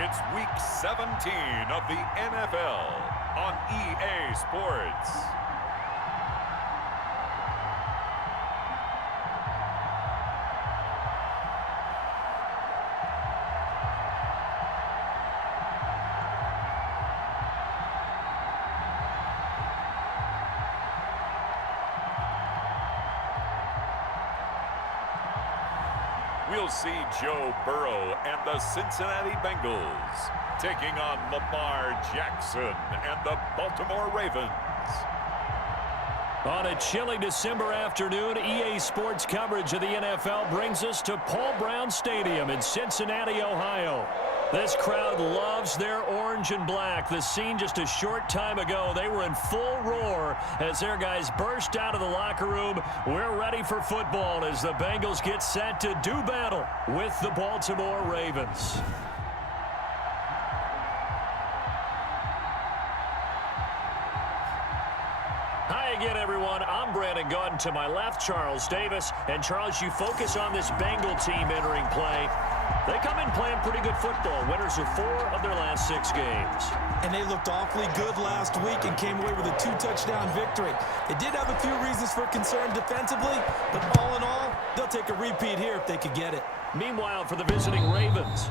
It's Week 17 of the NFL on EA Sports. We'll see Joe Burrow and the Cincinnati Bengals taking on Lamar Jackson and the Baltimore Ravens. On a chilly December afternoon, EA Sports coverage of the NFL brings us to Paul Brown Stadium in Cincinnati, Ohio. This crowd loves their orange and black. The scene just a short time ago, they were in full roar as their guys burst out of the locker room. We're ready for football as the Bengals get set to do battle with the Baltimore Ravens. Hi again, everyone. I'm Brandon Gautin. To my left, Charles Davis. And Charles, you focus on this Bengal team entering play. They come in playing pretty good football. Winners of 4 of their last 6 games. And they looked awfully good last week and came away with a 2-touchdown victory. They did have a few reasons for concern defensively, but all in all, they'll take a repeat here if they could get it. Meanwhile, for the visiting Ravens,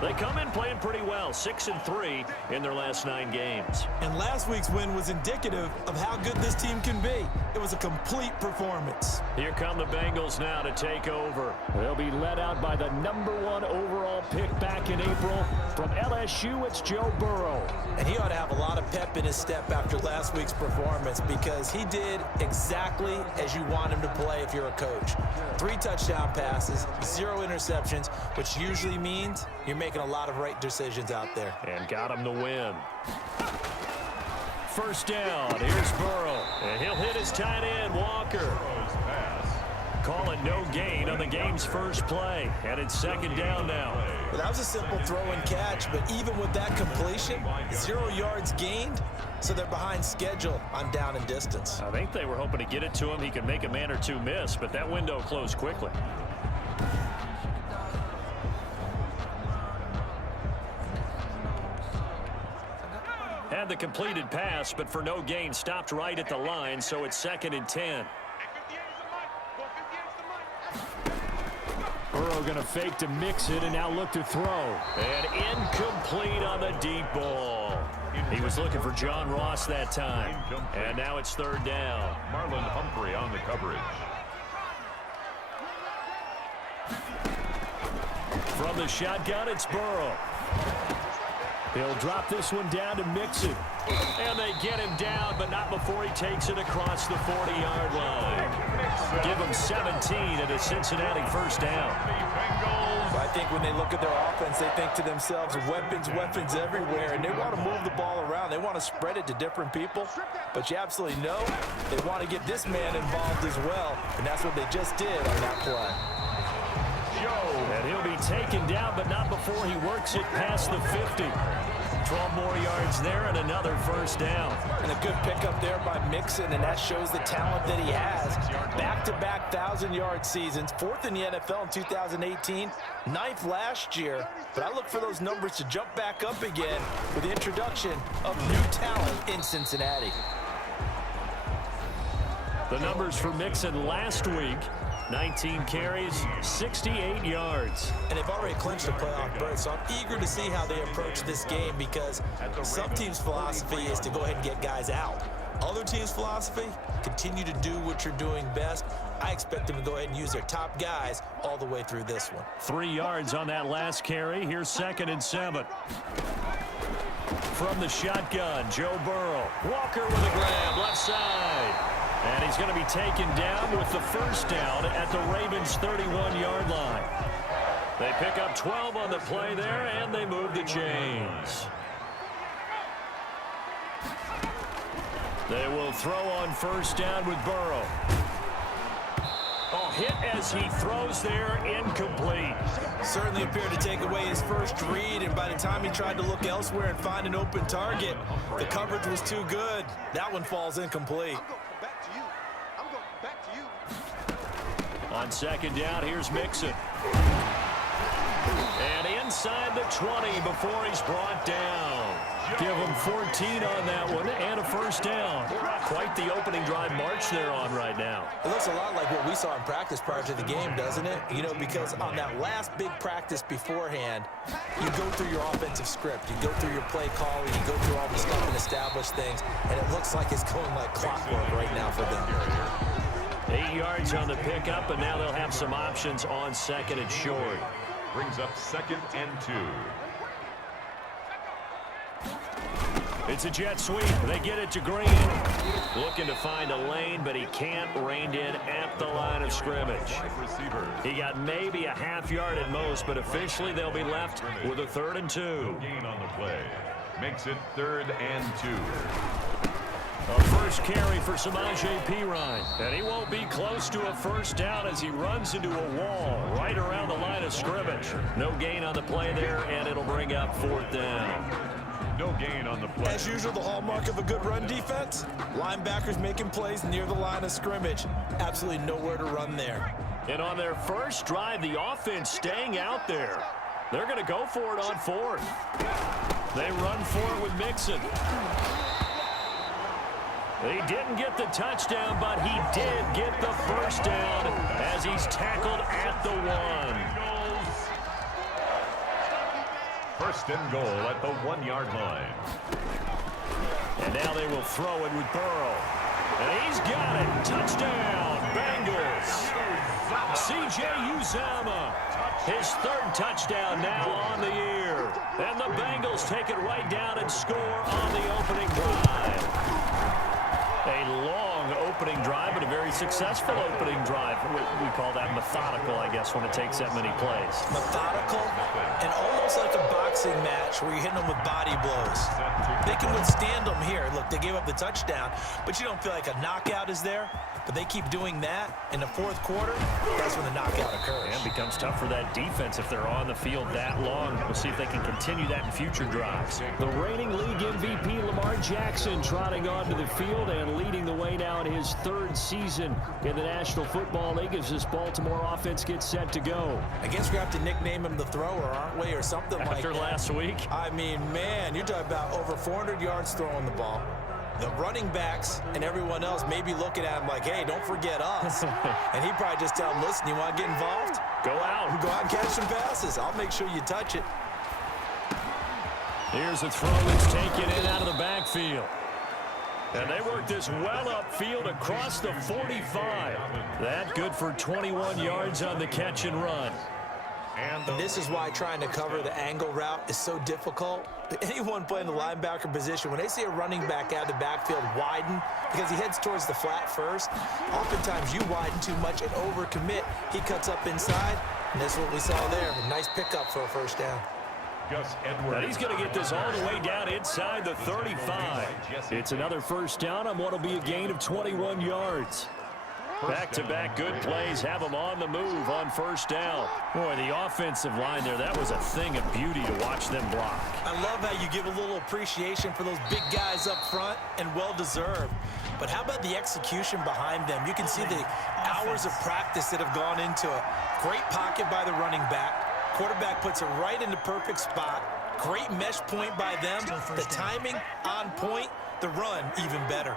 they come in playing pretty well, 6-3 in their last 9 games. And last week's win was indicative of how good this team can be. It was a complete performance. Here come the Bengals now to take over. They'll be led out by the #1 overall pick back in April. From LSU, it's Joe Burrow. And he ought to have a lot of pep in his step after last week's performance because he did exactly as you want him to play if you're a coach. 3 touchdown passes, 0 interceptions, which usually means you're making a lot of right decisions out there. And got him to win. First down, here's Burrow. And he'll hit his tight end, Walker. Call it no gain on the game's first play. And it's 2nd down now. Well, that was a simple throw and catch, but even with that completion, 0 yards gained, so they're behind schedule on down and distance. I think they were hoping to get it to him. He could make a man or 2 miss, but that window closed quickly. Had the completed pass, but for no gain, stopped right at the line, so it's 2nd and 10. Burrow going to fake to mix it and now look to throw. And incomplete on the deep ball. He was looking for John Ross that time. And now it's 3rd down. Marlon Humphrey on the coverage. From the shotgun, it's Burrow. He'll drop this one down to Mixon. And they get him down, but not before he takes it across the 40-yard line. Give him 17 at a Cincinnati first down. I think when they look at their offense, they think to themselves, weapons, weapons everywhere, and they want to move the ball around. They want to spread it to different people, but you absolutely know they want to get this man involved as well, and that's what they just did on that play. And he'll be taken down, but not before he works it past the 50. 12 more yards there and another first down. And a good pickup there by Mixon, and that shows the talent that he has. Back-to-back 1,000-yard seasons, 4th in the NFL in 2018, 9th last year. But I look for those numbers to jump back up again with the introduction of new talent in Cincinnati. The numbers for Mixon last week: 19 carries, 68 yards. And they've already clinched a playoff berth, so I'm eager to see how they approach this game because some teams' philosophy is to go ahead and get guys out. Other teams' philosophy, continue to do what you're doing best. I expect them to go ahead and use their top guys all the way through this one. 3 yards on that last carry. Here's 2nd and 7. From the shotgun, Joe Burrow. Walker with a grab, left side. And he's going to be taken down with the first down at the Ravens' 31-yard line. They pick up 12 on the play there, and they move the chains. They will throw on first down with Burrow. Oh, hit as he throws there, incomplete. Certainly appeared to take away his first read, and by the time he tried to look elsewhere and find an open target, the coverage was too good. That one falls incomplete. On 2nd down, here's Mixon. And inside the 20 before he's brought down. Give him 14 on that one and a first down. Quite the opening drive march they're on right now. It looks a lot like what we saw in practice prior to the game, doesn't it? You know, because on that last big practice beforehand, you go through your offensive script. You go through your play calling. You go through all the stuff and establish things. And it looks like it's going like clockwork right now for them. 8 yards on the pickup, and now they'll have some options on second and short. Brings up 2nd and 2. It's a jet sweep. They get it to Green. Looking to find a lane, but he can't. Reined in at the line of scrimmage. He got maybe a half yard at most, but officially they'll be left with a 3rd and 2. No gain on the play. Makes it 3rd and 2. A first carry for Samaje Perine. And he won't be close to a first down as he runs into a wall right around the line of scrimmage. No gain on the play there, and it'll bring up 4th down. No gain on the play. As usual, the hallmark of a good run defense, linebackers making plays near the line of scrimmage. Absolutely nowhere to run there. And on their first drive, the offense staying out there. They're going to go for it on 4th. They run for it with Mixon. He didn't get the touchdown, but he did get the first down as he's tackled at the 1. 1st and goal at the 1-yard line. And now they will throw it with Burrow. And he's got it. Touchdown, Bengals. C.J. Uzomah, his 3rd touchdown now on the year. And the Bengals take it right down and score on the opening drive. A long opening drive, but a very successful opening drive. We call that methodical, I guess, when it takes that many plays. Methodical and almost like a boxing match where you're hitting them with body blows. They can withstand them here. Look, they gave up the touchdown, but you don't feel like a knockout is there. But they keep doing that in the 4th quarter. That's when the knockout occurs. And it becomes tough for that defense if they're on the field that long. We'll see if they can continue that in future drives. The reigning league MVP Lamar Jackson trotting onto the field and leading the way now in his 3rd season in the National Football League as this Baltimore offense gets set to go. I guess we have to nickname him the thrower, aren't we, or something like that. After last week? I mean, man, you're talking about over 400 yards throwing the ball. The running backs and everyone else may be looking at him like, hey, don't forget us. And he probably just tell them, listen, you want to get involved? Go out. Go out and catch some passes. I'll make sure you touch it. Here's a throw that's taken in out of the backfield. And they work this well upfield across the 45. That good for 21 yards on the catch and run. And this is why trying to cover the angle route is so difficult. Anyone playing the linebacker position, when they see a running back out of the backfield widen, because he heads towards the flat first, oftentimes you widen too much and overcommit. He cuts up inside, and that's what we saw there. A nice pickup for a first down. Gus Edwards. Now he's going to get this all the way down inside the 35. It's another first down on what will be a gain of 21 yards. Back-to-back good plays have them on the move on first down. Boy, the offensive line there, that was a thing of beauty to watch them block. I love how you give a little appreciation for those big guys up front, and well-deserved. But how about the execution behind them? You can see the hours of practice that have gone into it. Great pocket by the running back. Quarterback puts it right in the perfect spot. Great mesh point by them. The timing on point. The run even better.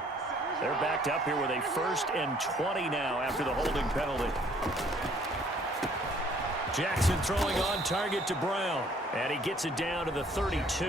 They're backed up here with a 1st and 20 now after the holding penalty. Jackson throwing on target to Brown. And he gets it down to the 32.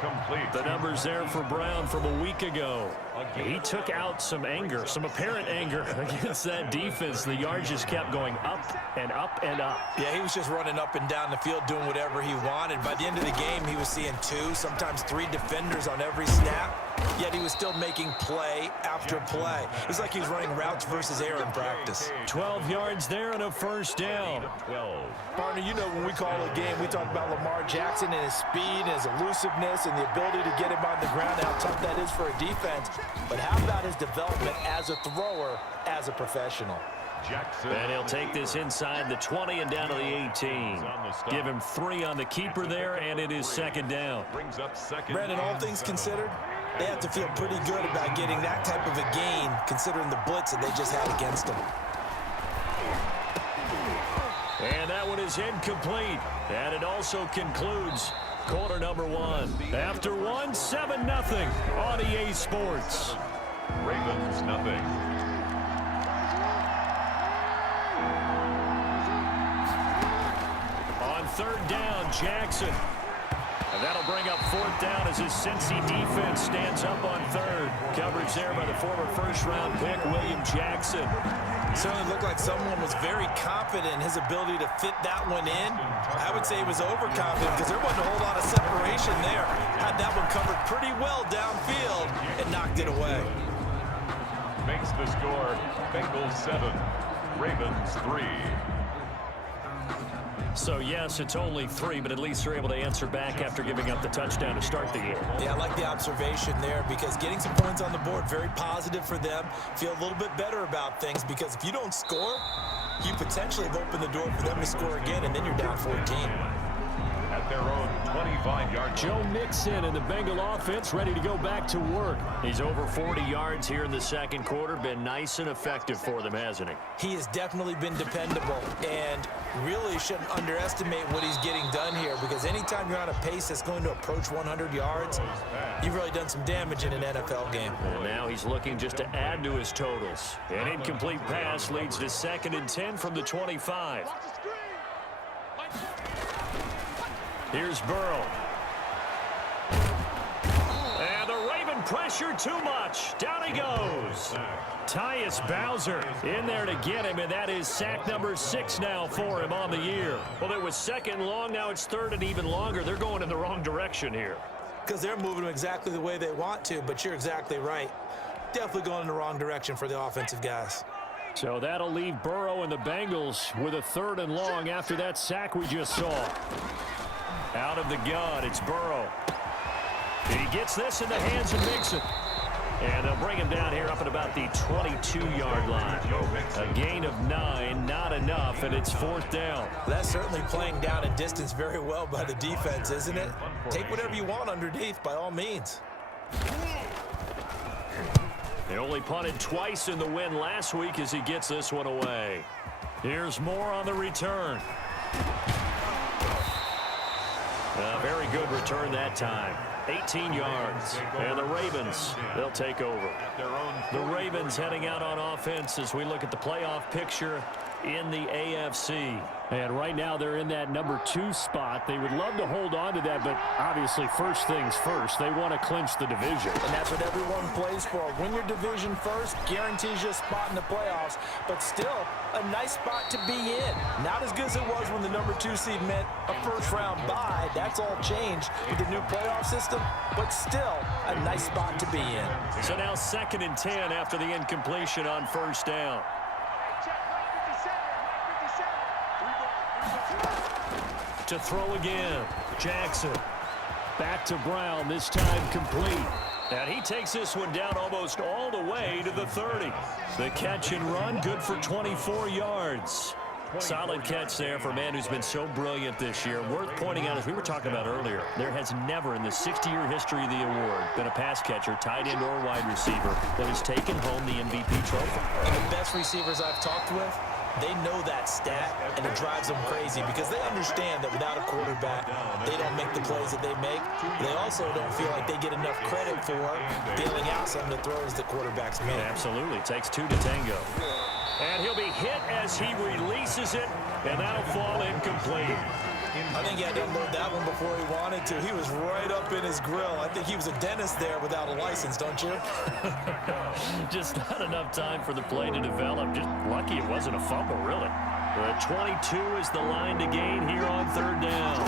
Complete. The numbers there for Brown from a week ago. He took out some anger, some apparent anger against that defense. The yards just kept going up and up and up. Yeah, he was just running up and down the field doing whatever he wanted. By the end of the game, he was seeing 2, sometimes 3 defenders on every snap. Yet he was still making play after play. It was like he was running routes versus air in practice. 12 yards there and a first down. 12. Partner, you know when we call a game, we talk about Lamar Jackson and his speed and his elusiveness and the ability to get him on the ground, how tough that is for a defense. But how about his development as a thrower, as a professional? Jackson. And he'll take this inside the 20 and down to the 18. Give him 3 on the keeper there, and it is 2nd down. Brings up 2nd. Brandon, all things considered, they have to feel pretty good about getting that type of a gain, considering the blitz that they just had against them. And that one is is incomplete. And it also concludes quarter number one. After one, 7-0 on EA Sports. Ravens nothing. On third down, Jackson. And that'll bring up fourth down as his Cincy defense stands up on third. Coverage there by the former first-round pick, William Jackson. Certainly looked like someone was very confident in his ability to fit that one in. I would say he was overconfident because there wasn't a whole lot of separation there. Had that one covered pretty well downfield and knocked it away. Makes the score Bengals 7, Ravens 3. So, yes, it's only 3, but at least they're able to answer back after giving up the touchdown to start the game. Yeah, I like the observation there because getting some points on the board, very positive for them. Feel a little bit better about things because if you don't score, you potentially have opened the door for them to score again, and then you're down 14. At their own 25-yard. Joe Mixon and the Bengal offense ready to go back to work. He's over 40 yards here in the second quarter. Been nice and effective for them, hasn't he? He has definitely been dependable and really shouldn't underestimate what he's getting done here because anytime you're on a pace that's going to approach 100 yards, you've really done some damage in an NFL game. And now he's looking just to add to his totals. An incomplete pass leads to 2nd and 10 from the 25. Here's Burrow. And the Raven pressure too much. Down he goes. Tyus Bowser in there to get him, and that is sack number 6 now for him on the year. Well, it was 2nd and long. Now it's 3rd and even longer. They're going in the wrong direction here. Because they're moving exactly the way they want to, but you're exactly right. Definitely going in the wrong direction for the offensive guys. So that'll leave Burrow and the Bengals with a 3rd and long after that sack we just saw. Out of the gun, it's Burrow. He gets this in the hands of Mixon. And they'll bring him down here up at about the 22-yard line. A gain of 9, not enough, and it's 4th down. That's certainly playing down in distance very well by the defense, isn't it? Take whatever you want underneath, by all means. They only punted twice in the win last week as he gets this one away. Here's more on the return. A very good return that time. 18 yards. And the Ravens, they'll take over. The Ravens heading out on offense as we look at the playoff picture in the AFC. And right now they're in that number 2 spot. They would love to hold on to that, but obviously first things first. They want to clinch the division. And that's what everyone plays for. Win your division first, guarantees you a spot in the playoffs, but still a nice spot to be in. Not as good as it was when the number 2 seed meant a first-round bye. That's all changed with the new playoff system, but still a nice spot to be in. So now 2nd and 10 after the incompletion on first down. To throw again, Jackson. Back to Brown, this time complete. And he takes this one down almost all the way to the 30. The catch and run, good for 24 yards. Solid catch there for a man who's been so brilliant this year. Worth pointing out, as we were talking about earlier, there has never in the 60-year history of the award been a pass catcher, tight end, or wide receiver that has taken home the MVP trophy. And the best receivers I've talked with, they know that stat, and it drives them crazy because they understand that without a quarterback, they don't make the plays that they make. They also don't feel like they get enough credit for bailing out some of the throws the quarterbacks make. Absolutely. Takes 2 to tango. And he'll be hit as he releases it, and that'll fall incomplete. I think he had to unload that one before he wanted to. He was right up in his grill. I think he was a dentist there without a license, don't you? Just not enough time for the play to develop. Just lucky it wasn't a fumble, really. The 22 is the line to gain here on 3rd down.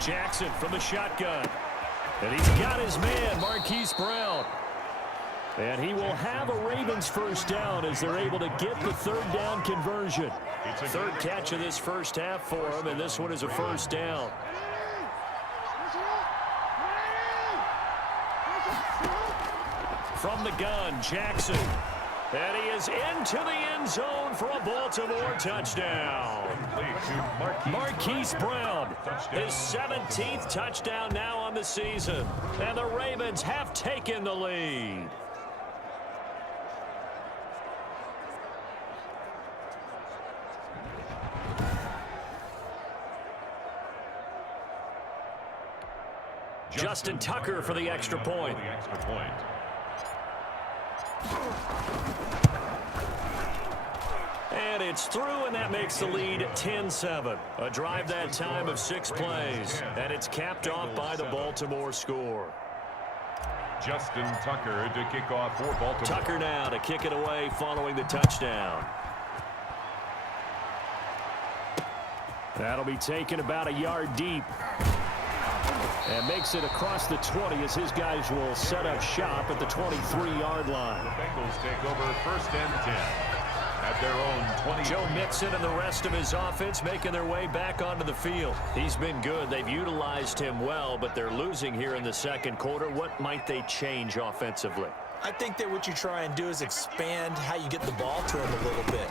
Jackson from the shotgun. And he's got his man, Marquise Brown. And he will have a Ravens first down as they're able to get the 3rd down conversion. 3rd catch of this first half for him, and this one is a first down. From the gun, Jackson. And he is into the end zone for a Baltimore touchdown. Marquise Brown, his 17th touchdown now on the season. And the Ravens have taken the lead. Justin Tucker for the extra point. And it's through, and that makes the lead 10-7. A drive that time of 6 plays, and it's capped off by the Baltimore score. Justin Tucker to kick off for Baltimore. Tucker now to kick it away following the touchdown. That'll be taken about a yard deep. And makes it across the 20 as his guys will set up shop at the 23-yard line. The Bengals take over 1st and 10 at their own 20. Joe Mixon and the rest of his offense making their way back onto the field. He's been good. They've utilized him well, but they're losing here in the second quarter. What might they change offensively? I think that what you try and do is expand how you get the ball to him a little bit.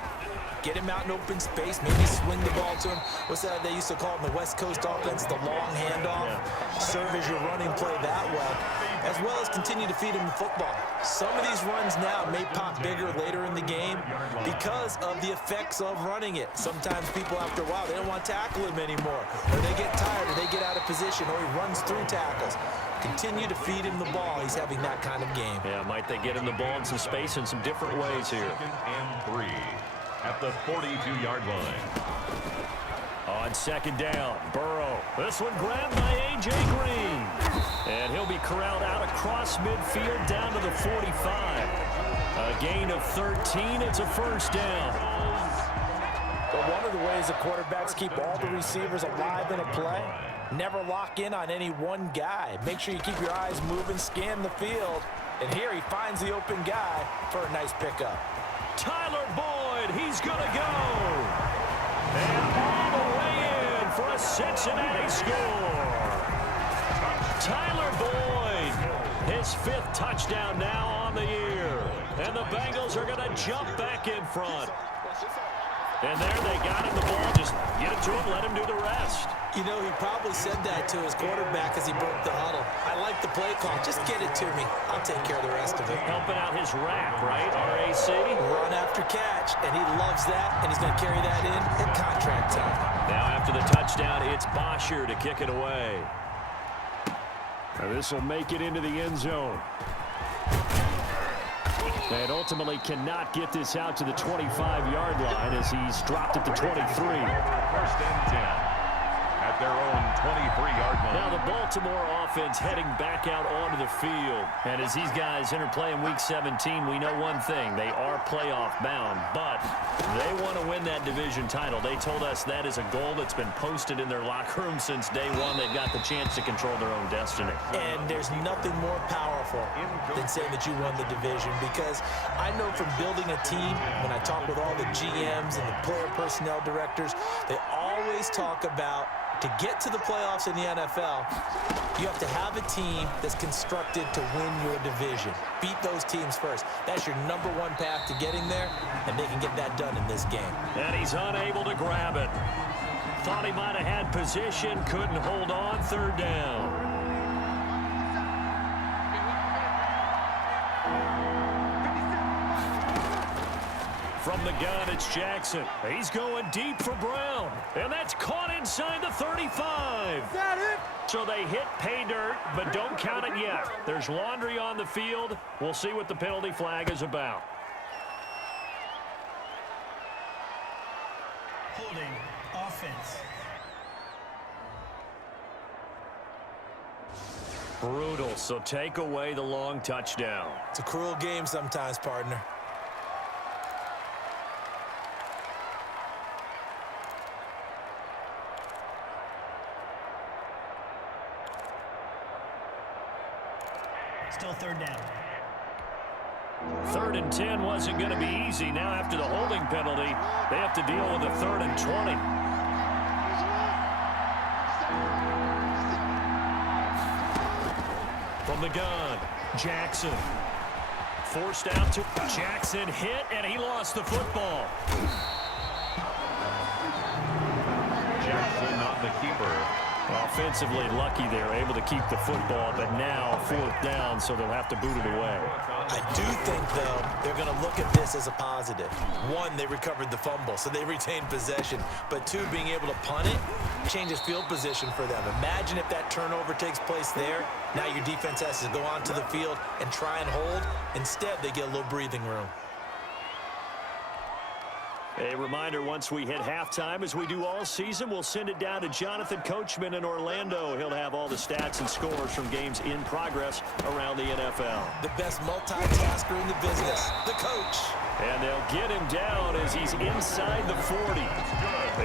Get him out in open space, maybe swing the ball to him. What's that they used to call it in the West Coast offense, the long handoff? Serve as your running play that well, as well as continue to feed him the football. Some of these runs now may pop bigger later in the game because of the effects of running it. Sometimes people, after a while, they don't want to tackle him anymore, or they get tired, or they get out of position, or he runs through tackles. Continue to feed him the ball. He's having that kind of game. Yeah, might they get him the ball in some space in some different ways here. 2nd and 3 at the 42-yard line. On 2nd down, Burrow. This one grabbed by A.J. Green. And he'll be corralled out across midfield down to the 45. A gain of 13. It's a 1st down. But one of the ways the quarterbacks keep all the receivers alive in a play, never lock in on any one guy. Make sure you keep your eyes moving, scan the field. And here he finds the open guy for a nice pickup. Tyler Boyd, he's going to go. And all the way in for a Cincinnati score. Tyler Boyd, his 5th touchdown now on the year. And the Bengals are going to jump back in front. And there they got him the ball. Just get it to him, let him do the rest. You know, he probably said that to his quarterback as he broke the huddle. I like the play call. Just get it to me. I'll take care of the rest of it. Helping out his rack, right? RAC. Run after catch, and he loves that, and he's going to carry that in at contract time. Now after the touchdown, it's Bosher to kick it away. And this will make it into the end zone. And ultimately cannot get this out to the 25-yard line as he's dropped at the 23. 1st and 10 at their own 23-yard line. Now the Baltimore offense heading back out onto the field. And as these guys interplay in Week 17, we know one thing. They are playoff bound, but they want to win that division title. They told us that is a goal that's been posted in their locker room since day one. They've got the chance to control their own destiny. And there's nothing more powerful than saying that you won the division, because I know from building a team, when I talk with all the GMs and the player personnel directors, they always talk about, to get to the playoffs in the NFL, you have to have a team that's constructed to win your division. Beat those teams first. That's your #1 path to getting there, and they can get that done in this game. And he's unable to grab it. Thought he might have had position, couldn't hold on. 3rd down. From the gun, it's Jackson. He's going deep for Brown. And that's caught inside the 35. Got it. So they hit pay dirt, but don't count it yet. There's laundry on the field. We'll see what the penalty flag is about. Holding offense. Brutal, so take away the long touchdown. It's a cruel game sometimes, partner. Still 3rd down. 3rd and 10 wasn't going to be easy. Now after the holding penalty, they have to deal with a 3rd and 20. From the gun, Jackson. Forced out to Jackson, hit, and he lost the football. Jackson on the keeper. Offensively lucky they're able to keep the football, but now 4th down, so they'll have to boot it away. I do think, though, they're going to look at this as a positive. 1, they recovered the fumble, so they retained possession. But 2, being able to punt it, changes field position for them. Imagine if that turnover takes place there. Now your defense has to go onto the field and try and hold. Instead, they get a little breathing room. A reminder, once we hit halftime, as we do all season, we'll send it down to Jonathan Coachman in Orlando. He'll have all the stats and scores from games in progress around the NFL. The best multitasker in the business, the coach. And they'll get him down as he's inside the 40.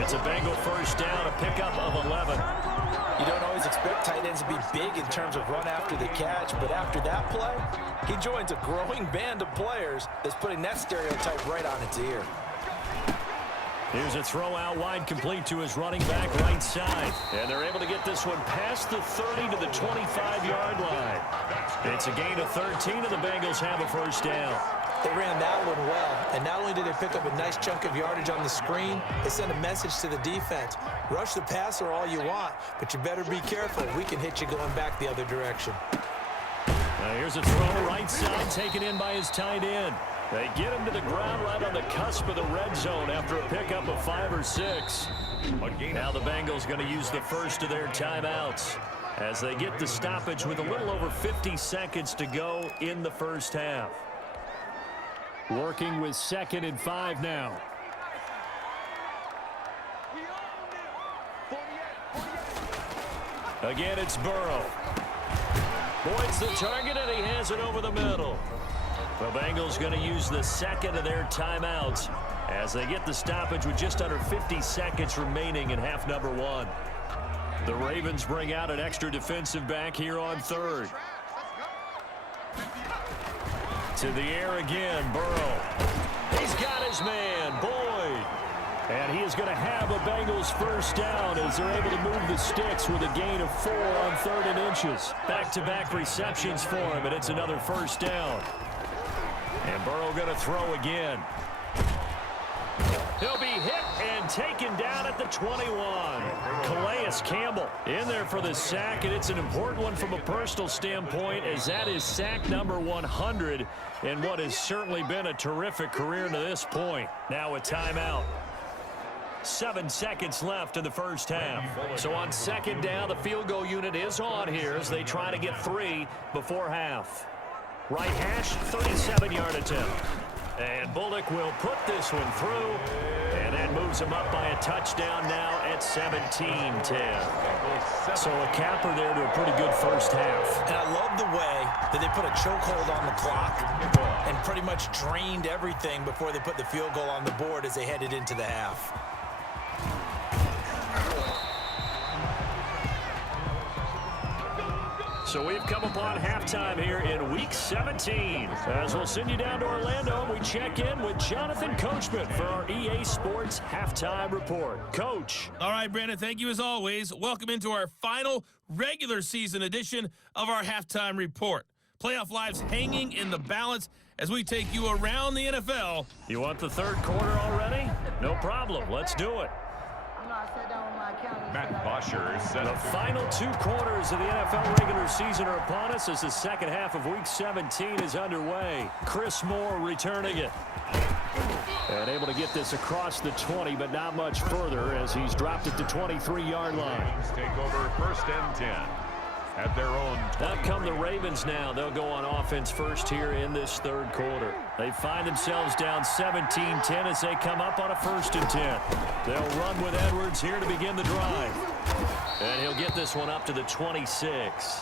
It's a Bengal first down, a pickup of 11. You don't always expect tight ends to be big in terms of run after the catch, but after that play, he joins a growing band of players that's putting that stereotype right on its ear. Here's a throw out wide, complete to his running back right side. And they're able to get this one past the 30 to the 25-yard line. It's a gain of 13, and the Bengals have a first down. They ran that one well, and not only did they pick up a nice chunk of yardage on the screen, they sent a message to the defense. Rush the passer all you want, but you better be careful. We can hit you going back the other direction. Now here's a throw right side, taken in by his tight end. They get him to the ground right on the cusp of the red zone after a pickup of 5 or 6. Now the Bengals going to use the first of their timeouts as they get the stoppage with a little over 50 seconds to go in the first half. Working with 2nd and 5 now. Again, it's Burrow. Points the target, and he has it over the middle. The Bengals going to use the second of their timeouts as they get the stoppage with just under 50 seconds remaining in half number 1. The Ravens bring out an extra defensive back here on 3rd. To the air again, Burrow. He's got his man, Boyd. And he is going to have a Bengals first down as they're able to move the sticks with a gain of 4 on 3rd and inches. Back-to-back receptions for him, and it's another first down. And Burrow going to throw again. He'll be hit and taken down at the 21. Calais Campbell in there for the sack, and it's an important one from a personal standpoint as that is sack number 100 in what has certainly been a terrific career to this point. Now a timeout. 7 seconds left in the first half. So on 2nd down, the field goal unit is on here as they try to get 3 before half. Right hash, 37-yard attempt. And Bullock will put this one through, and that moves him up by a touchdown now at 17-10. So a capper there to a pretty good first half. And I love the way that they put a chokehold on the clock and pretty much drained everything before they put the field goal on the board as they headed into the half. So we've come upon halftime here in Week 17. As we'll send you down to Orlando, we check in with Jonathan Coachman for our EA Sports Halftime Report. Coach. All right, Brandon, thank you as always. Welcome into our final regular season edition of our Halftime Report. Playoff lives hanging in the balance as we take you around the NFL. You want the 3rd quarter already? No problem. Let's do it. Matt Bosher is set The up. final 2 quarters of the NFL regular season are upon us as the second half of Week 17 is underway. Chris Moore returning it. And able to get this across the 20, but not much further as he's dropped it to 23-yard line. Take over 1st and 10 at their own 20. Out come the Ravens now. They'll go on offense first here in this 3rd quarter. They find themselves down 17-10 as they come up on a 1st and 10. They'll run with Edwards here to begin the drive. And he'll get this one up to the 26.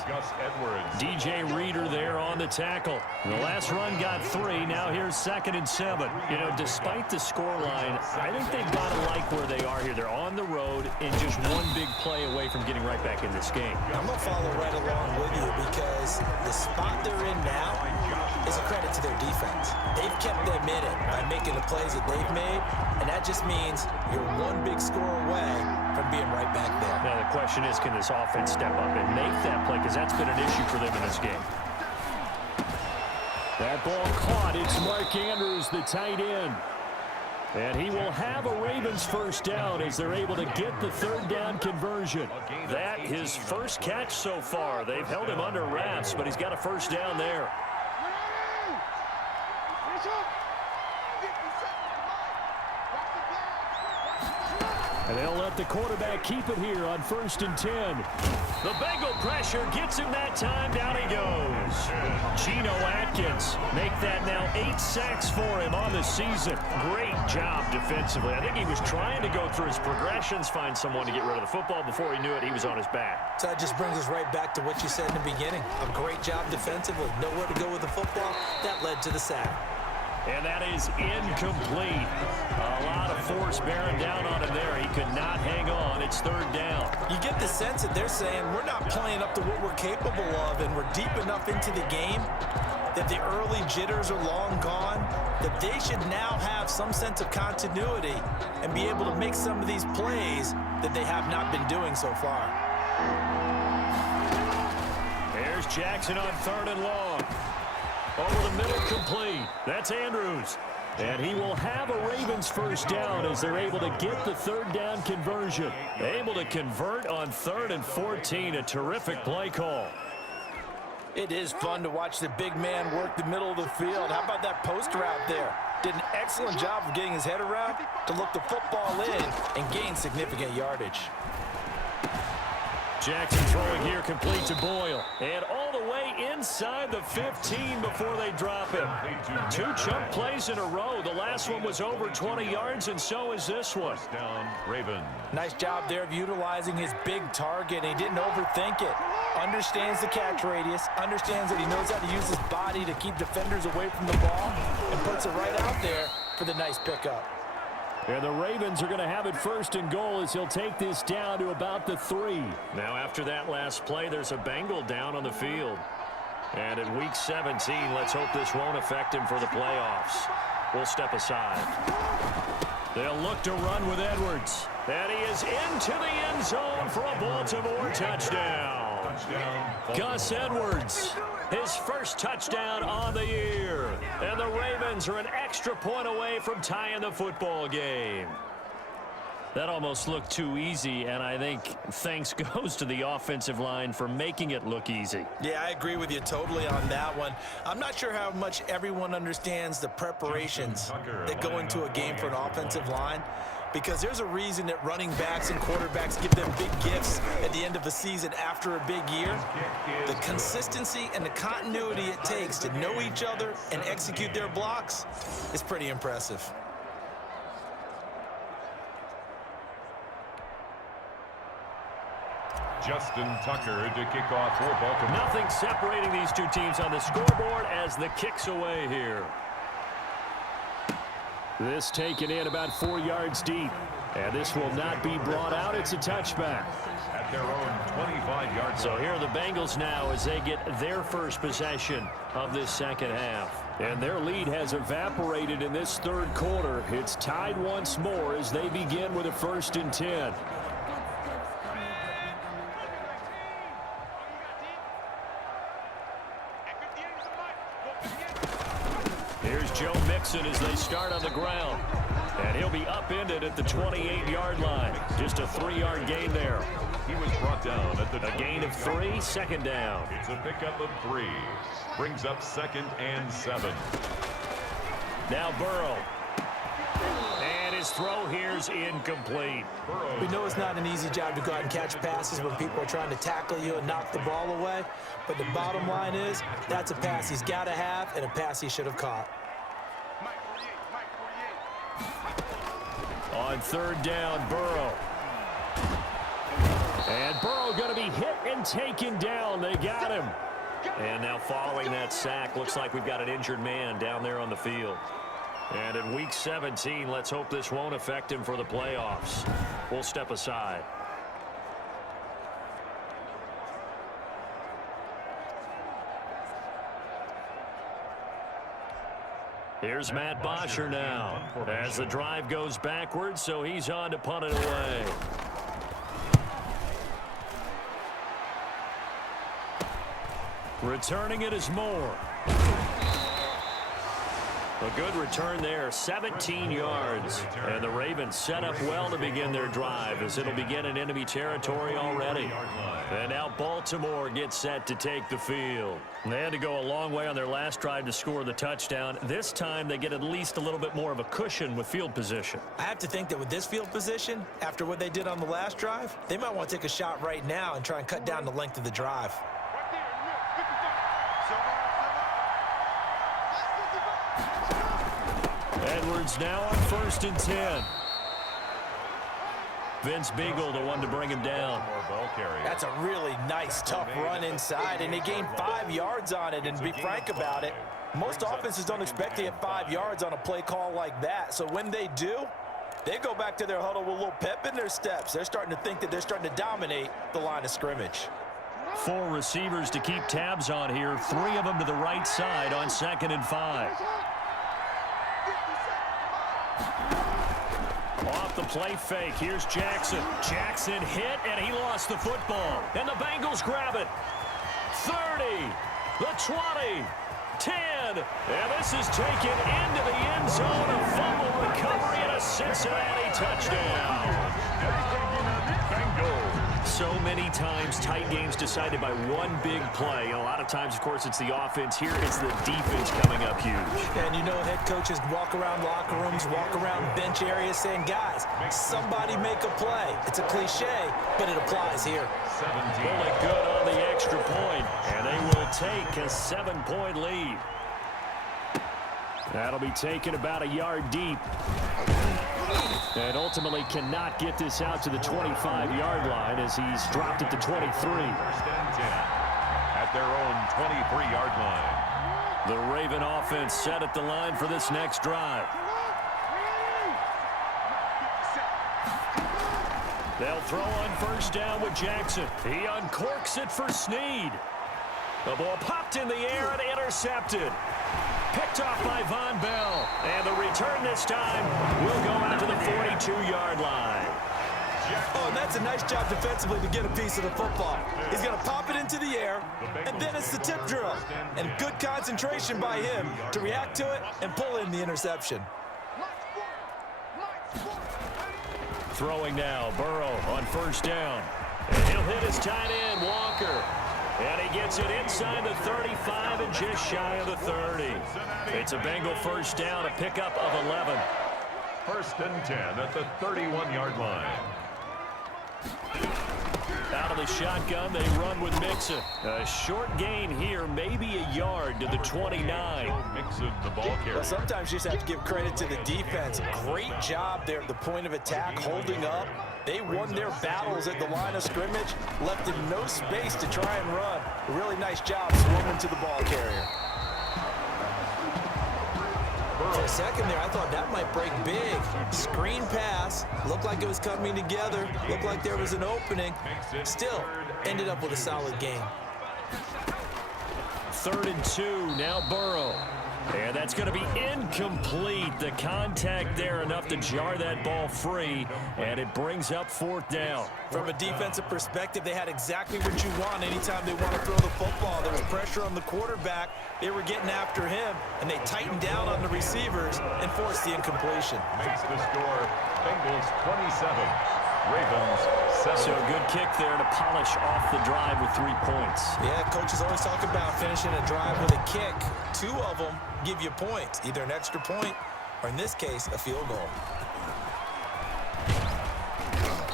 Gus Edwards. DJ Reader there on the tackle. The last run got 3. Now here's 2nd and 7. You know, despite the scoreline, I think they've got to like where they are here. They're on the road and just one big play away from getting right back in this game. I'm going to follow right along with you because the spot they're in now is a credit to their defense. They've kept them in it by making the plays that they've made, and that just means you're one big score away from being right back there. Now the question is, can this offense step up and make that play? Because that's been an issue for them in this game. That ball caught. It's Mark Andrews, the tight end. And he will have a Ravens first down as they're able to get the 3rd down conversion. That his first catch so far. They've held him under wraps, but he's got a first down there. And they'll let the quarterback keep it here on 1st and 10. The Bengal pressure gets him that time. Down he goes. Geno Atkins make that now 8 sacks for him on the season. Great job defensively. I think he was trying to go through his progressions, find someone to get rid of the football. Before he knew it, he was on his back. So that just brings us right back to what you said in the beginning. A great job defensively. Nowhere to go with the football. That led to the sack. And that is incomplete. A lot of force bearing down on him there. He could not hang on. It's 3rd down. You get the sense that they're saying we're not playing up to what we're capable of, and we're deep enough into the game that the early jitters are long gone, that they should now have some sense of continuity and be able to make some of these plays that they have not been doing so far. There's Jackson on 3rd and long. Over the middle, complete. That's Andrews. And he will have a Ravens 1st down as they're able to get the 3rd down conversion. Able to convert on 3rd and 14. A terrific play call. It is fun to watch the big man work the middle of the field. How about that post route there? Did an excellent job of getting his head around to look the football in and gain significant yardage. Jackson throwing here, complete to Boyle. And all the way inside the 15 before they drop him. 2 chunk plays in a row. The last one was over 20 yards, and so is this one. Down, Ravens. Nice job there of utilizing his big target. He didn't overthink it. Understands the catch radius. Understands that he knows how to use his body to keep defenders away from the ball. And puts it right out there for the nice pickup. And the Ravens are going to have it 1st and goal as he'll take this down to about the 3. Now after that last play, there's a Bengal down on the field. And in week 17, let's hope this won't affect him for the playoffs. We'll step aside. They'll look to run with Edwards. And he is into the end zone for a Baltimore touchdown. Gus Edwards, his 1st touchdown on the year. And the Ravens are an extra point away from tying the football game. That almost looked too easy, and I think thanks goes to the offensive line for making it look easy. Yeah, I agree with you totally on that one. I'm not sure how much everyone understands the preparations that go into a game for an offensive line, because there's a reason that running backs and quarterbacks give them big gifts at the end of the season after a big year. The consistency and the continuity it takes to know each other and execute their blocks is pretty impressive. Justin Tucker to kick off for Baltimore. Nothing separating these two teams on the scoreboard as the kick's away here. This taken in about 4 yards deep. And this will not be brought out. It's a touchback. At their own 25-yard. So here are the Bengals now as they get their 1st possession of this 2nd half. And their lead has evaporated in this 3rd quarter. It's tied once more as they begin with a 1st and 10. Here's Joe Mixon as they start on the ground. And he'll be upended at the 28-yard line. Just a 3-yard gain there. He was brought down at the A gain of 3, 2nd down. It's a pickup of 3. Brings up 2nd and 7. Now Burrow. And his throw here's incomplete. We know it's not an easy job to go out and catch passes when people are trying to tackle you and knock the ball away. But the bottom line is, that's a pass he's got to have and a pass he should have caught. On 3rd down, Burrow. And Burrow going to be hit and taken down. They got him. And now following that sack, looks like we've got an injured man down there on the field. And in week 17, let's hope this won't affect him for the playoffs. We'll step aside. Here's Matt Bosher now as the drive goes backwards, so he's on to punt it away. Returning it is Moore. A good return there, 17 yards. And the Ravens set up well to begin their drive as it'll begin in enemy territory already. And now Baltimore Baltimore gets set to take the field. They had to go a long way on their last drive to score the touchdown. This time they get at least a little bit more of a cushion with field position. I have to think that with this field position, after what they did on the last drive, they might want to take a shot right now and try and cut down the length of the drive. Edwards now on 1st and 10. Vince Beagle, the one to bring him down. That's a really nice, tough run inside, and they gained 5 yards on it. And to be frank about it, most offenses don't expect to get 5 yards on a play call like that. So when they do, they go back to their huddle with a little pep in their steps. They're starting to think that they're starting to dominate the line of scrimmage. 4 receivers to keep tabs on here. 3 of them to the right side on 2nd and 5. Off the play fake. Here's Jackson. Jackson hit, and he lost the football. And the Bengals grab it. 30, the 20, 10. And this is taken into the end zone. A fumble recovery and a Cincinnati touchdown. So many times, tight games decided by one big play. A lot of times, of course, it's the offense. Here, it's the defense coming up huge. And you know head coaches walk around locker rooms, walk around bench areas saying, guys, somebody make a play. It's a cliche, but it applies here. Really good on the extra point, and they will take a 7-point lead. That'll be taken about a yard deep. And ultimately cannot get this out to the 25-yard line as he's dropped at the 23. 1st and 10 at their own 23-yard line. The Raven offense set at the line for this next drive. They'll throw on 1st down with Jackson. He uncorks it for Snead. The ball popped in the air and intercepted. Picked off by Von Bell. And the return this time will go out to the 42-yard line. Oh, and that's a nice job defensively to get a piece of the football. He's going to pop it into the air, and then it's the tip drill. And good concentration by him to react to it and pull in the interception. Throwing now, Burrow on 1st down. And he'll hit his tight end, Walker. And he gets it inside the 35 and just shy of the 30. It's a Bengal 1st down, a pickup of 11. 1st and 10 at the 31-yard line. Out of the shotgun, they run with Mixon. A short gain here, maybe a yard to the 29. Mixon, the ball carrier. Well, sometimes you just have to give credit to the defense. Great job there at the point of attack, holding up. They won their battles at the line of scrimmage, left them no space to try and run. A really nice job swarming to the ball carrier. For a second there, I thought that might break big. Screen pass, looked like it was coming together, looked like there was an opening. Still, ended up with a solid game. 3rd and 2, now Burrow. And that's going to be incomplete. The contact there enough to jar that ball free, and it brings up 4th down. From a defensive perspective, they had exactly what you want anytime they want to throw the football. There was pressure on the quarterback. They were getting after him, and they tightened down on the receivers and forced the incompletion. Makes the score Bengals 27, Ravens 7. So a good kick there to polish off the drive with 3 points. Yeah, coaches always talk about finishing a drive with a kick. 2 of them give you points, either an extra point or, in this case, a field goal.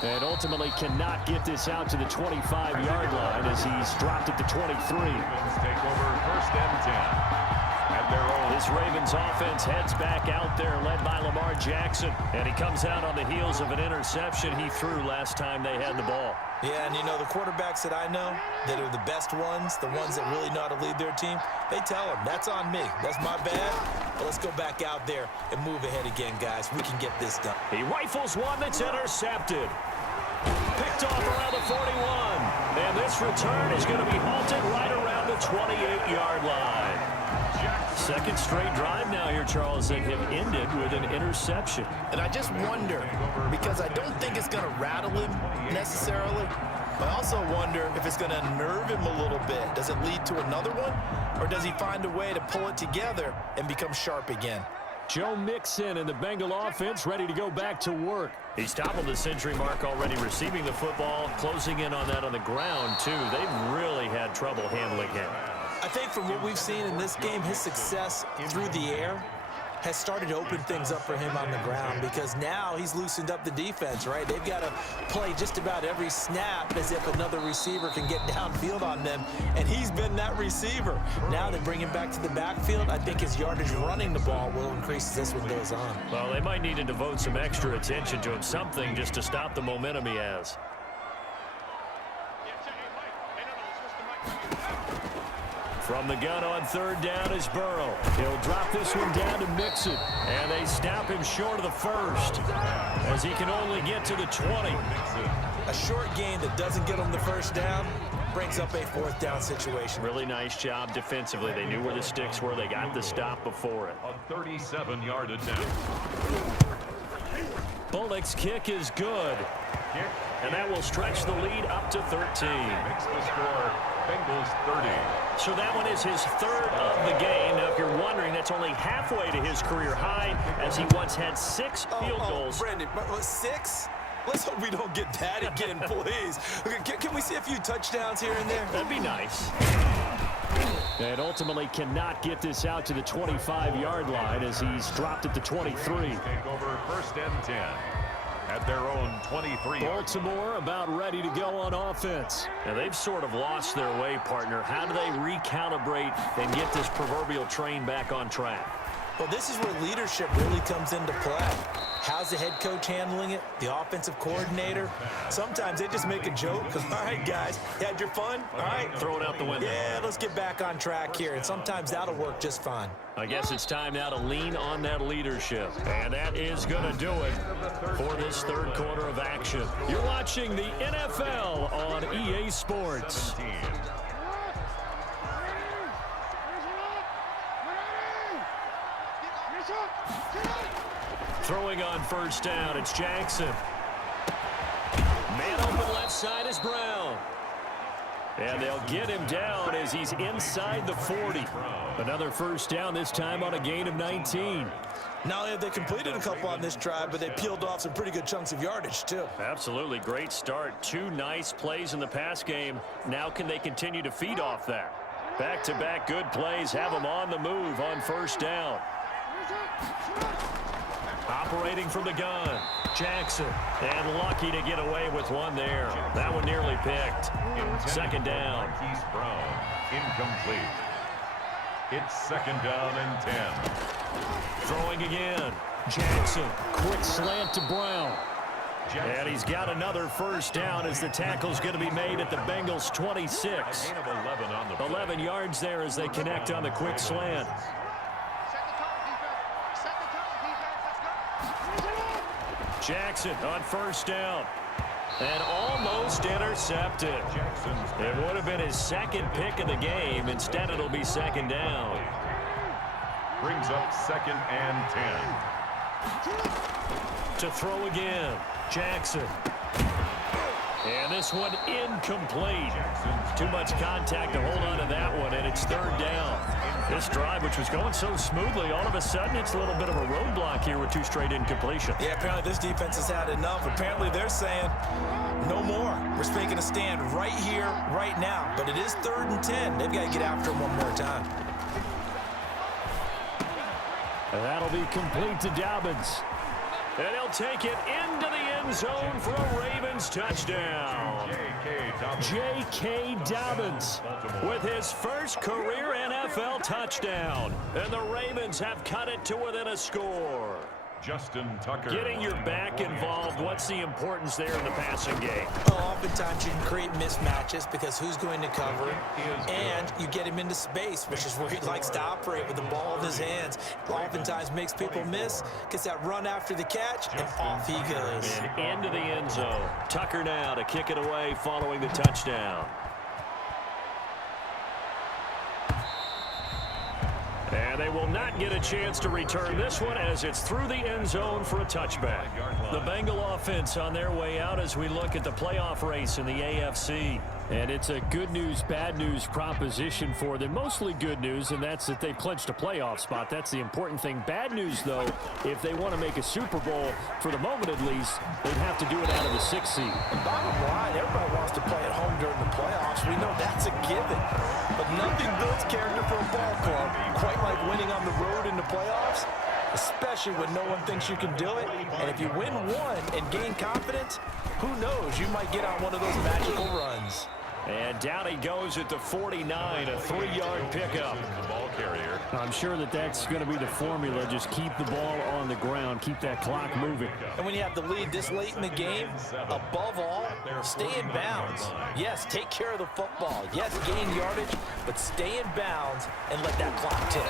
And ultimately cannot get this out to the 25-yard line as he's dropped at the 23. Ravens take over 1st and 10. At their own. This Ravens offense heads back out there, led by Lamar Jackson. And he comes out on the heels of an interception he threw last time they had the ball. Yeah, and you know, the quarterbacks that I know that are the best ones, the ones that really know how to lead their team, they tell them, that's on me. That's my bad. But let's go back out there and move ahead again, guys. We can get this done. He rifles one that's intercepted. Picked off around the 41. And this return is going to be halted right around the 28-yard line. Second straight drive now here, Charles, that have ended with an interception. And I just wonder, because I don't think it's going to rattle him necessarily, but I also wonder if it's going to nerve him a little bit. Does it lead to another one, or does he find a way to pull it together and become sharp again? Joe Mixon and the Bengal offense ready to go back to work. He's toppled the century mark already receiving the football, closing in on that on the ground, too. They've really had trouble handling him. I think from what we've seen in this game, his success through the air has started to open things up for him on the ground, because now he's loosened up the defense, right? They've got to play just about every snap as if another receiver can get downfield on them, and he's been that receiver. Now they bring him back to the backfield. I think his yardage running the ball will increase as this one goes on. Well, they might need to devote some extra attention to him, something just to stop the momentum he has. From the gun on third down is Burrow. He'll drop this one down to Mixon. And they stop him short of the first, as he can only get to the 20. A short gain that doesn't get him the first down brings up a fourth down situation. Really nice job defensively. They knew where the sticks were. They got the stop before it. A 37-yard attempt. Bullock's kick is good. And that will stretch the lead up to 13. Makes the score Bengals 30. So that one is his third of the game. Now, if you're wondering, that's only halfway to his career high, as he once had 6 field goals. Brandon, but 6? Let's hope we don't get that again, please. Can we see a few touchdowns here and there? That'd be nice. And ultimately cannot get this out to the 25-yard line, as he's dropped at the 23. Take over first and 10. At their own 23. Baltimore about ready to go on offense. Now, they've sort of lost their way, partner. How do they recalibrate and get this proverbial train back on track? Well, this is where leadership really comes into play. How's the head coach handling it? The offensive coordinator? Sometimes they just make a joke. All right, guys, you had your fun? All right. Throw it out the window. Yeah, let's get back on track here. And sometimes that'll work just fine. I guess it's time now to lean on that leadership. And that is going to do it for this third quarter of action. You're watching the NFL on EA Sports. 17. Throwing on first down, it's Jackson. Man open left side is Brown. And they'll get him down as he's inside the 40. Another first down, this time on a gain of 19. Not only have they completed a couple on this drive, but they peeled off some pretty good chunks of yardage, too. Absolutely, great start. 2 nice plays in the pass game. Now can they continue to feed off that? Back-to-back good plays have them on the move on first down. Operating from the gun, Jackson, and lucky to get away with one there. That one nearly picked. Second down. Marquise Brown, incomplete. It's second down and 10. Throwing again, Jackson, quick slant to Brown. And he's got another first down as the tackle's going to be made at the Bengals 26. Gain of 11 on the 11 yards there as they connect on the quick slant. Jackson on first down. And almost intercepted. It would have been his second pick of the game. Instead, it'll be second down. Brings up second and 10. To throw again, Jackson. And this one incomplete. Too much contact to hold on to that one, and it's third down. This drive, which was going so smoothly, all of a sudden it's a little bit of a roadblock here with 2 straight incompletions. Yeah, apparently this defense has had enough. Apparently they're saying, no more. We're making a stand right here, right now. But it is third and 10. They've got to get after him one more time. And that'll be complete to Dobbins. And he'll take it into the end zone for a Ravens touchdown. J.K. Dobbins with his first career NFL touchdown. And the Ravens have cut it to within a score. Justin Tucker. Getting your back involved, what's the importance there in the passing game? Well, oftentimes you can create mismatches because who's going to cover him, and you get him into space, which is where he likes to operate with the ball in his hands. Oftentimes makes people miss, gets that run after the catch, and off he goes. And into the end zone. Tucker now to kick it away following the touchdown. And they will not get a chance to return this one as it's through the end zone for a touchback. The Bengal offense on their way out as we look at the playoff race in the AFC. And it's a good news, bad news proposition for them. Mostly good news, and that's that they've clinched a playoff spot. That's the important thing. Bad news, though, if they want to make a Super Bowl, for the moment at least, they'd have to do it out of the 6th seed. And bottom line, everybody wants to play at home during the playoffs. We know that's a given. But nothing builds character for a ball club quite like winning on the road in the playoffs, especially when no one thinks you can do it. And if you win one and gain confidence, who knows? You might get on one of those magical runs. And down he goes at the 49, a 3-yard pickup. The ball carrier. I'm sure that that's going to be the formula. Just keep the ball on the ground, keep that clock moving. And when you have the lead this late in the game, above all, stay in bounds. Yes, take care of the football. Yes, gain yardage, but stay in bounds and let that clock tick.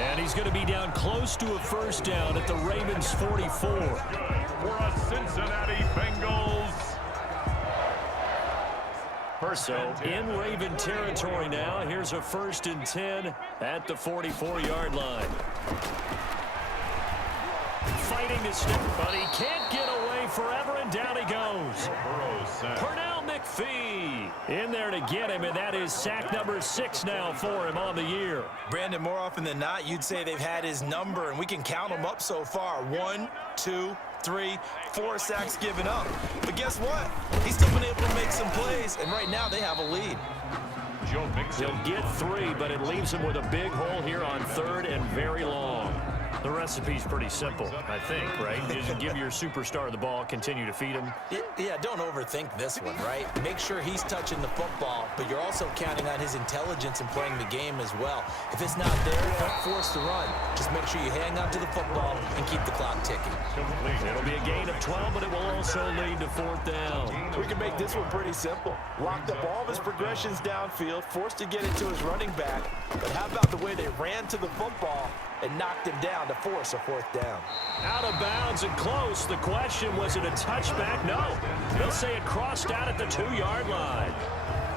And he's going to be down close to a first down at the Ravens' 44. For a Cincinnati Bengals. So in Raven territory now. Here's a 1st and 10 at the 44-yard line. Fighting to step, but he can't get away forever, and down he goes. Pernell McPhee in there to get him, and that is sack number 6 now for him on the year. Brandon, more often than not, you'd say they've had his number, and we can count them up so far. 1, 2, 3, 4 sacks given up. But guess what? He's still been able to make some plays, and right now they have a lead. He'll get 3, but it leaves him with a big hole here on 3rd and very long. The recipe's pretty simple, I think, right? You just give your superstar the ball, continue to feed him. Yeah, don't overthink this one, right? Make sure he's touching the football, but you're also counting on his intelligence in playing the game as well. If it's not there, don't force the run. Just make sure you hang on to the football and keep the clock ticking. It'll be a gain of 12, but it will also lead to 4th down. We can make this one pretty simple. Locked up all of his progressions downfield, forced to get it to his running back. But how about the way they ran to the football and knocked him down to force a 4th down? Out of bounds and close. The question, was it a touchback? No. They'll say it crossed out at the 2-yard line.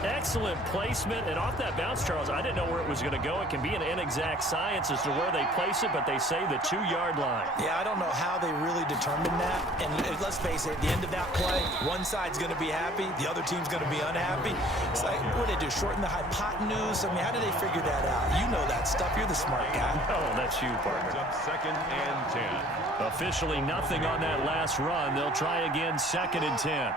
Excellent placement, and off that bounce, Charles, I didn't know where it was going to go. It can be an inexact science as to where they place it, but they say the 2-yard line. Yeah, I don't know how they really determined that. And let's face it, at the end of that play, one side's going to be happy, the other team's going to be unhappy. It's like, what did they do, shorten the hypotenuse? I mean, how did they figure that out? You know that stuff. You're the smart guy. Oh, that's you, partner. 2nd and 10. Officially nothing on that last run. They'll try again, 2nd and 10.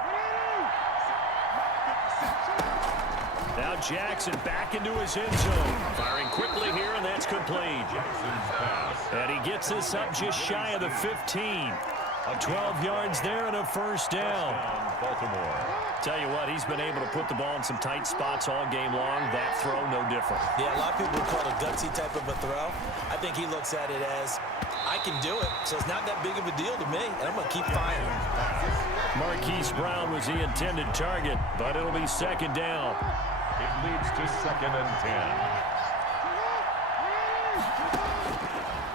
Now Jackson back into his end zone. Firing quickly here, and that's complete. And he gets this up just shy of the 15. 12 yards there and a 1st down. Baltimore. Tell you what, he's been able to put the ball in some tight spots all game long. That throw, no different. Yeah, a lot of people would call it a gutsy type of a throw. I think he looks at it as, I can do it, so it's not that big of a deal to me, and I'm going to keep firing. Marquise Brown was the intended target, but it'll be 2nd down. It leads to 2nd and 10.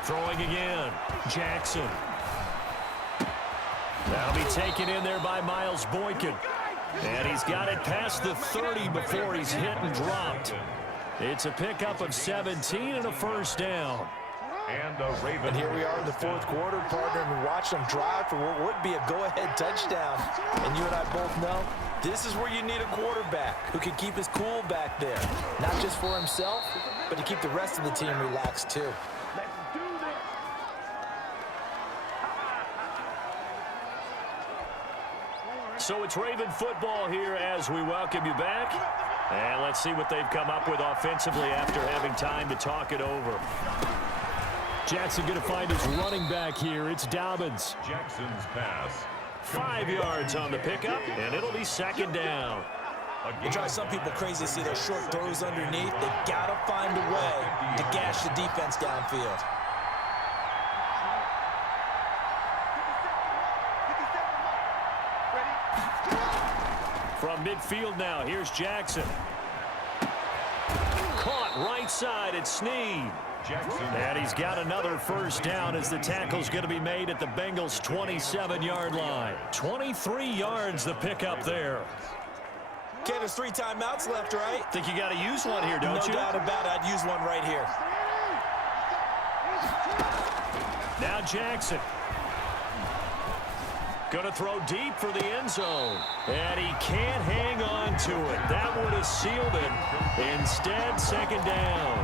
Throwing again. Jackson. That'll be taken in there by Miles Boykin. And he's got it past the 30 before he's hit and dropped. It's a pickup of 17 and a 1st down. And here we are in the 4th quarter, partner, and we watch them drive for what would be a go-ahead touchdown. And you and I both know this is where you need a quarterback who can keep his cool back there. Not just for himself, but to keep the rest of the team relaxed too. So it's Raven football here as we welcome you back. And let's see what they've come up with offensively after having time to talk it over. Jackson going to find his running back here. It's Dobbins. Jackson's pass. 5 yards on the pickup, and it'll be 2nd down. It drives some people crazy to see those short throws underneath. They've got to find a way to gash the defense downfield. From midfield now, here's Jackson. Caught right side at Snead. And he's got another 1st down as the tackle's going to be made at the Bengals' 27-yard line. 23 yards the pickup there. Okay, there's 3 timeouts left, right? Think you got to use one here, don't you? No doubt about it. I'd use one right here. Now Jackson. Going to throw deep for the end zone. And he can't hang on to it. That would have sealed it. Instead, second down.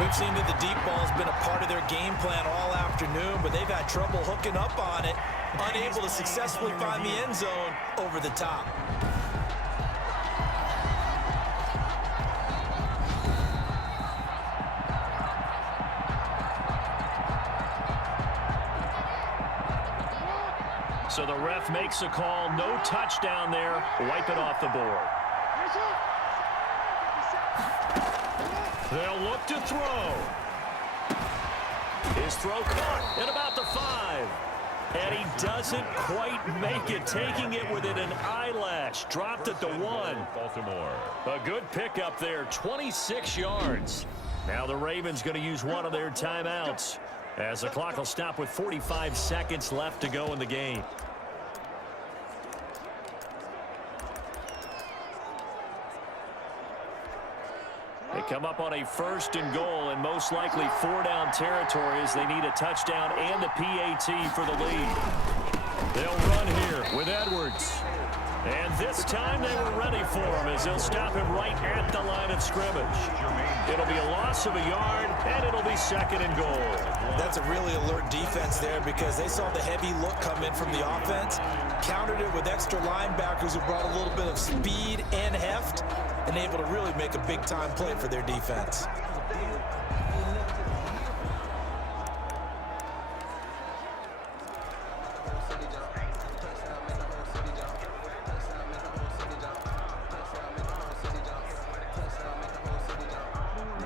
We've seen that the deep ball has been a part of their game plan all afternoon, but they've had trouble hooking up on it, unable to successfully find the end zone over the top. So the ref makes a call. No touchdown there. Wipe it off the board. They'll look to throw. His throw caught at about the 5. And he doesn't quite make it, taking it within an eyelash. Dropped at the 1. Baltimore. A good pickup there, 26 yards. Now the Ravens going to use one of their timeouts, as the clock will stop with 45 seconds left to go in the game. They come up on a 1st and goal, and most likely 4-down territory as they need a touchdown and a PAT for the lead. They'll run here with Edwards. And this time they were ready for him as they'll stop him right at the line of scrimmage. It'll be a loss of a yard, and it'll be 2nd and goal. That's a really alert defense there because they saw the heavy look come in from the offense, countered it with extra linebackers who brought a little bit of speed and heft, and able to really make a big-time play for their defense.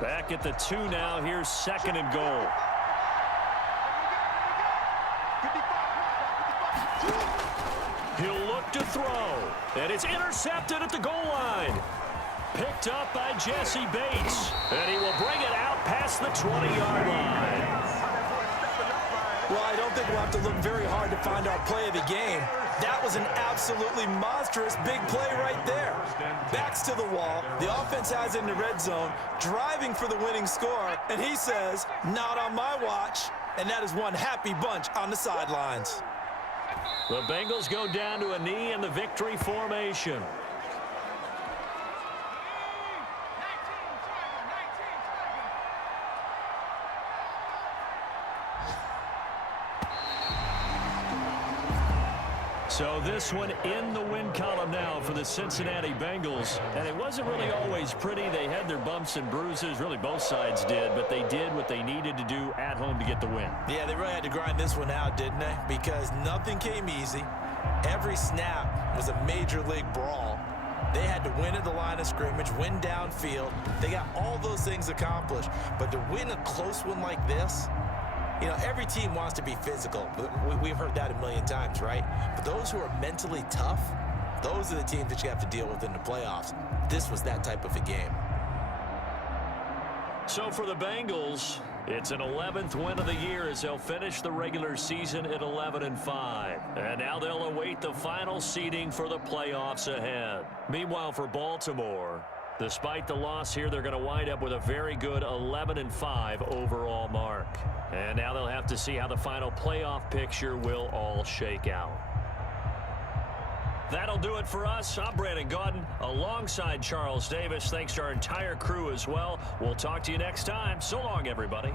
Back at the 2 now. Here's 2nd and goal. He'll look to throw. And it's intercepted at the goal line. Picked up by Jesse Bates. And he will bring it out past the 20-yard line. Well, I don't think we'll have to look very hard to find our play of the game. That was an absolutely monstrous big play right there. Backs to the wall. The offense has it in the red zone, driving for the winning score. And he says, not on my watch. And that is one happy bunch on the sidelines. The Bengals go down to a knee in the victory formation. So this one in the win column now for the Cincinnati Bengals. And it wasn't really always pretty. They had their bumps and bruises. Really, both sides did. But they did what they needed to do at home to get the win. Yeah, they really had to grind this one out, didn't they? Because nothing came easy. Every snap was a major league brawl. They had to win at the line of scrimmage, win downfield. They got all those things accomplished. But to win a close one like this, you know, every team wants to be physical. We've heard that a million times, right? But those who are mentally tough, those are the teams that you have to deal with in the playoffs. This was that type of a game. So for the Bengals, it's an 11th win of the year as they'll finish the regular season at 11-5. And now they'll await the final seeding for the playoffs ahead. Meanwhile, for Baltimore, despite the loss here, they're going to wind up with a very good 11-5 overall mark. And now they'll have to see how the final playoff picture will all shake out. That'll do it for us. I'm Brandon Gaudin alongside Charles Davis. Thanks to our entire crew as well. We'll talk to you next time. So long, everybody.